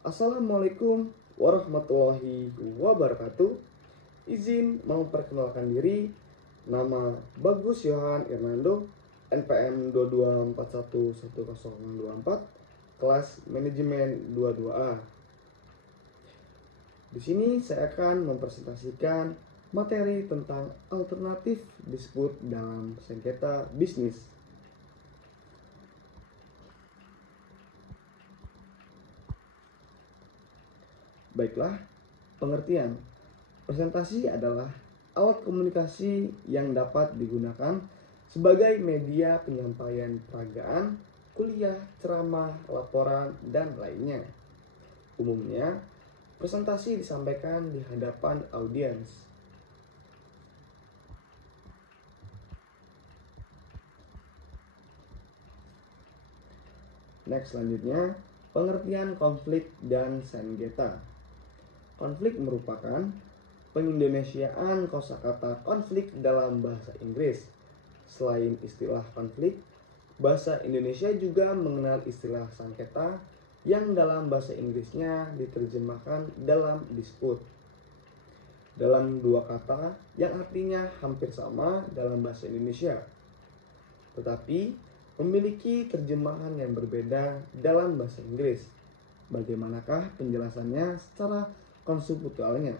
Assalamualaikum warahmatullahi wabarakatuh. Izin memperkenalkan diri. Nama Bagus Yohan Irnando, NPM 22411024, kelas manajemen 22A. Di sini saya akan mempresentasikan materi tentang alternatif dispute dalam sengketa bisnis. Baiklah, pengertian. Presentasi adalah alat komunikasi yang dapat digunakan sebagai media penyampaian peragaan, kuliah, ceramah, laporan, dan lainnya. Umumnya, presentasi disampaikan di hadapan audiens. Next, selanjutnya, pengertian konflik dan sengketa. Konflik merupakan pengindonesiaan kosakata konflik dalam bahasa Inggris. Selain istilah konflik, bahasa Indonesia juga mengenal istilah sengketa yang dalam bahasa Inggrisnya diterjemahkan dalam dispute. Dalam dua kata yang artinya hampir sama dalam bahasa Indonesia, tetapi memiliki terjemahan yang berbeda dalam bahasa Inggris. Bagaimanakah penjelasannya secara konseptualnya?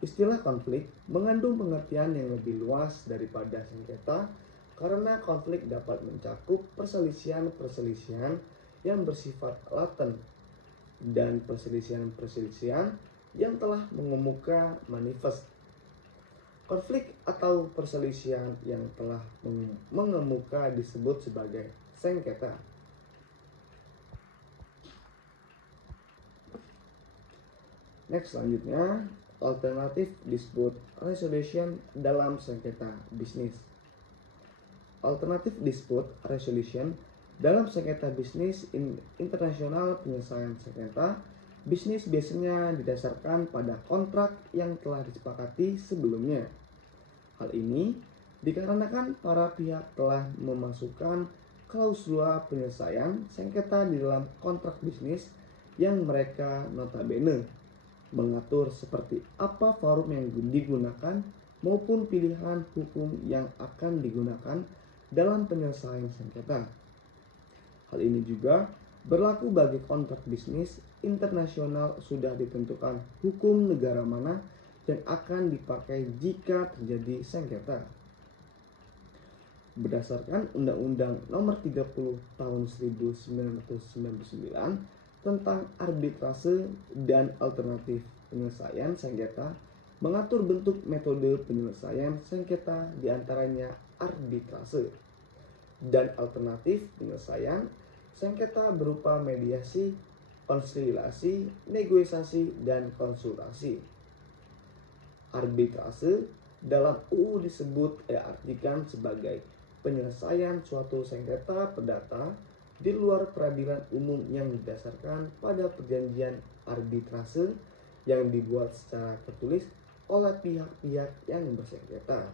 Istilah konflik mengandung pengertian yang lebih luas daripada sengketa karena konflik dapat mencakup perselisihan-perselisihan yang bersifat laten dan perselisihan-perselisihan yang telah mengemuka manifest. Konflik atau perselisihan yang telah mengemuka disebut sebagai sengketa. Next, selanjutnya, alternatif dispute resolution dalam sengketa bisnis. Alternatif dispute resolution dalam sengketa bisnis internasional penyelesaian sengketa bisnis biasanya didasarkan pada kontrak yang telah disepakati sebelumnya. Hal ini dikarenakan para pihak telah memasukkan klausula penyelesaian sengketa di dalam kontrak bisnis yang mereka notabene mengatur seperti apa forum yang digunakan maupun pilihan hukum yang akan digunakan dalam penyelesaian sengketa. Hal ini juga berlaku bagi kontrak bisnis internasional. Sudah ditentukan hukum negara mana yang akan dipakai jika terjadi sengketa. Berdasarkan Undang-Undang Nomor 30 Tahun 1999 tentang arbitrase dan alternatif penyelesaian sengketa, mengatur bentuk metode penyelesaian sengketa diantaranya arbitrase dan alternatif penyelesaian sengketa berupa mediasi, konsiliasi, negosiasi, dan konsultasi. Arbitrase dalam UU diartikan sebagai penyelesaian suatu sengketa perdata di luar peradilan umum yang didasarkan pada perjanjian arbitrase yang dibuat secara tertulis oleh pihak-pihak yang bersengketa.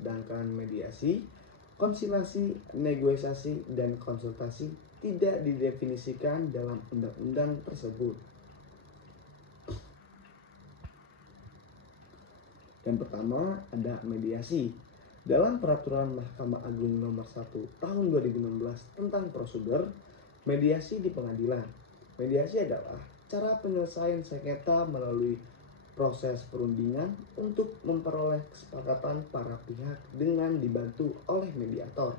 Sedangkan mediasi, konsilasi, negosiasi, dan konsultasi tidak didefinisikan dalam undang-undang tersebut. Yang pertama ada mediasi. Dalam Peraturan Mahkamah Agung Nomor 1 Tahun 2016 tentang prosedur mediasi di pengadilan. Mediasi adalah cara penyelesaian sengketa melalui proses perundingan untuk memperoleh kesepakatan para pihak dengan dibantu oleh mediator.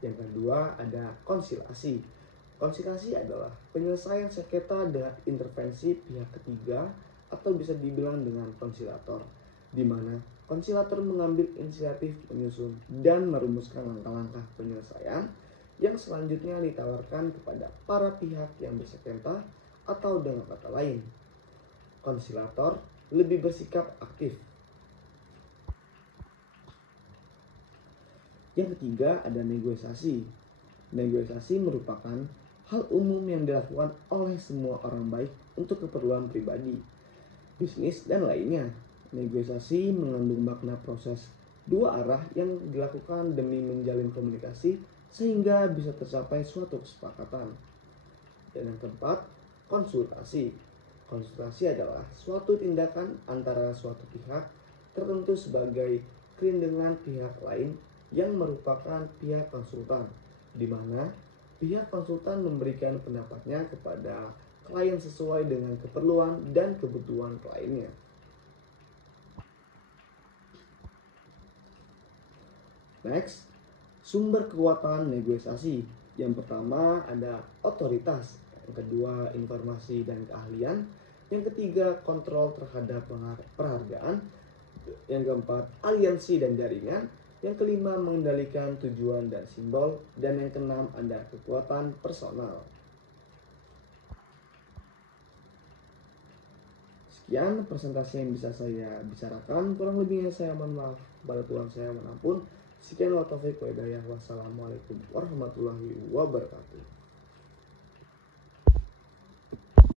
Yang kedua ada konsilasi. Konsilasi adalah penyelesaian sengketa dengan intervensi pihak ketiga atau bisa dibilang dengan konsilator, di mana konsilator mengambil inisiatif menyusun dan merumuskan langkah-langkah penyelesaian yang selanjutnya ditawarkan kepada para pihak yang bersengketa, atau dengan kata lain, konsilator lebih bersikap aktif. Yang ketiga ada negosiasi. Negosiasi merupakan hal umum yang dilakukan oleh semua orang baik untuk keperluan pribadi, bisnis, dan lainnya. Negosiasi mengandung makna proses dua arah yang dilakukan demi menjalin komunikasi sehingga bisa tercapai suatu kesepakatan. Dan yang keempat, konsultasi. Konsultasi adalah suatu tindakan antara suatu pihak tertentu sebagai dengan pihak lain yang merupakan pihak konsultan, di mana pihak konsultan memberikan pendapatnya kepada klien sesuai dengan keperluan dan kebutuhan kliennya. Next, sumber kekuatan negosiasi. Yang pertama ada otoritas, yang kedua informasi dan keahlian, yang ketiga kontrol terhadap penghargaan, yang keempat aliansi dan jaringan, yang kelima mengendalikan tujuan dan simbol, dan yang keenam ada kekuatan personal. Sekian presentasi yang bisa saya bicarakan, kurang lebihnya saya mohon maaf, kepada Tuhan saya mohon ampun. Sekian wa taufiq wa hidayah. Wassalamualaikum warahmatullahi wabarakatuh.